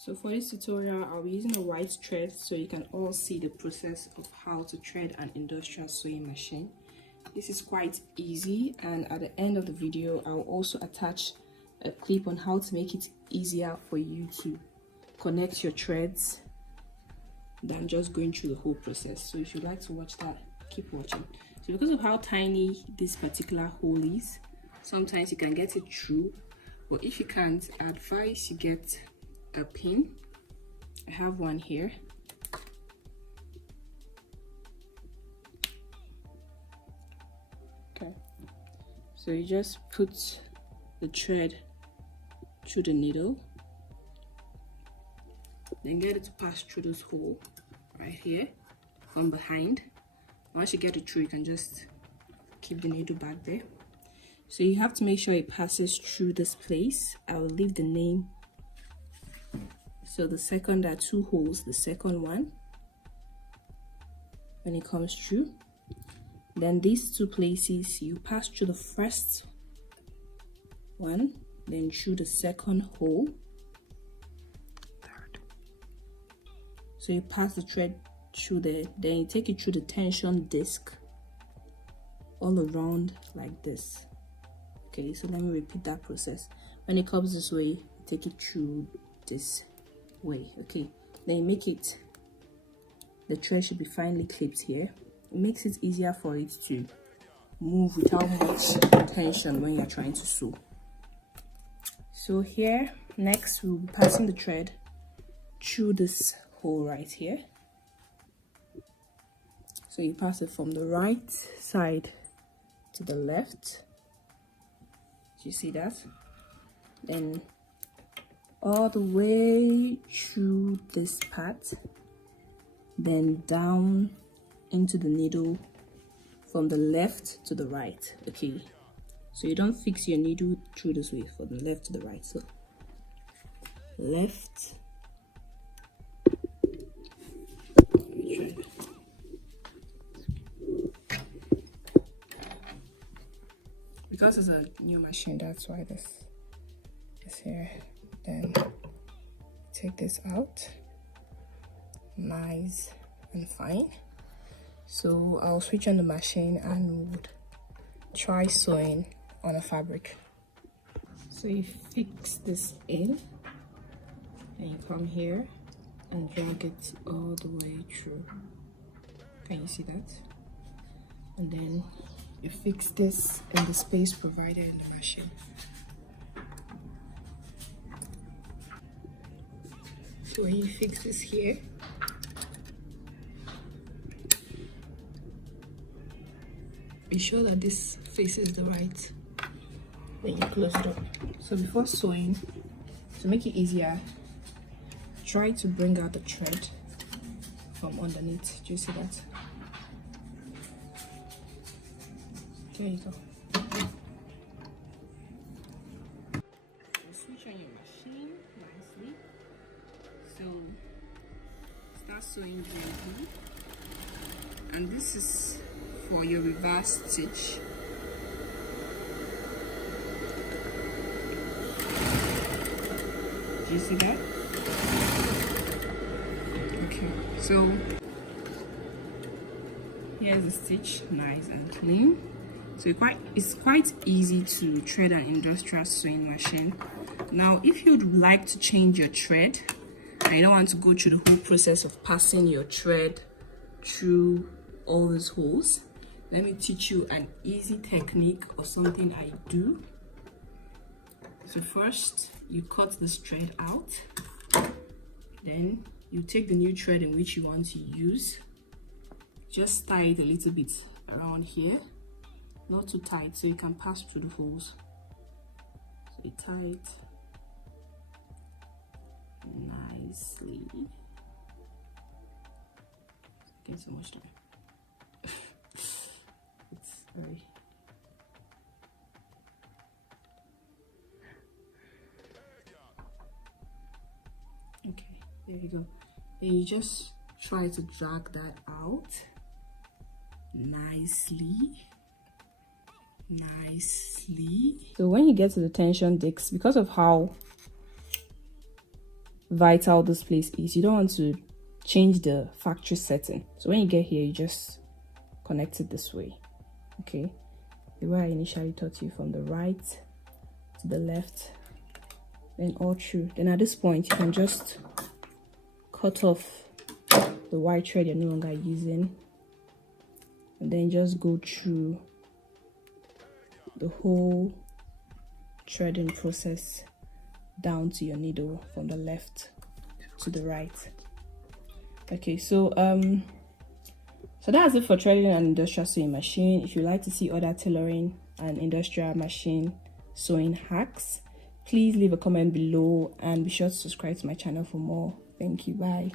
So for this tutorial, I'll be using a white thread so you can all see the process of how to thread an industrial sewing machine. This is quite easy, and at the end of the video, I'll also attach a clip on how to make it easier for you to connect your threads than just going through the whole process. So if you'd like to watch that, keep watching. So because of how tiny this particular hole is, sometimes you can get it through, but if you can't, I advise you get a pin. I have one here. Okay, so you just put the thread through the needle, then get it to pass through this hole right here from behind. Once you get it through, you can just keep the needle back there. So you have to make sure it passes through this place. I'll leave the name. So the second, there are two holes, the second one, when it comes through, then these two places, you pass through the first one, then through the second hole, third. So you pass the thread through there, then you take it through the tension disc all around like this. Okay, so let me repeat that process. When it comes this way, you take it through this way. Okay, then you make it, the thread should be finely clipped here. It makes it easier for it to move without much tension when you're trying to sew. So here, next we'll be passing the thread through this hole right here. So you pass it from the right side to the left. Do you see that? Then all the way through this part, then down into the needle from the left to the right. Okay, so you don't fix your needle through this way, from the left to the right. So left, because it's a new machine, that's why this is here. Then take this out, nice and fine. So I'll switch on the machine and would try sewing on a fabric. So you fix this in, and you come here and drag it all the way through. Can you see that? And then you fix this in the space provided in the machine. So when you fix this here, be sure that this faces the right, then you close it up. So before sewing, to make it easier, try to bring out the thread from underneath. Do you see that? There you go. Switch on your machine nicely. So start sewing gently, and this is for your reverse stitch. Do you see that? Okay, so here's the stitch, nice and clean. So it's quite easy to thread an industrial sewing machine. Now, if you'd like to change your thread, and you don't want to go through the whole process of passing your thread through all these holes, let me teach you an easy technique or something I do. So first, you cut this thread out. Then you take the new thread in which you want to use. Just tie it a little bit around here. Not too tight, so you can pass through the holes. So you tie it nicely. Getting so much time. It's very. Okay, there you go. Then you just try to drag that out nicely. So when you get to the tension disc, because of how vital this place is. You don't want to change the factory setting. So when you get here, you just connect it this way. Okay, the way I initially taught you, from the right to the left, then all through. Then at this point, you can just cut off the white thread you're no longer using, and then just go through the whole threading process down to your needle from the left to the right. Okay, so that's it for threading an industrial sewing machine. If you'd like to see other tailoring and industrial machine sewing hacks, please leave a comment below and be sure to subscribe to my channel for more. Thank you. Bye.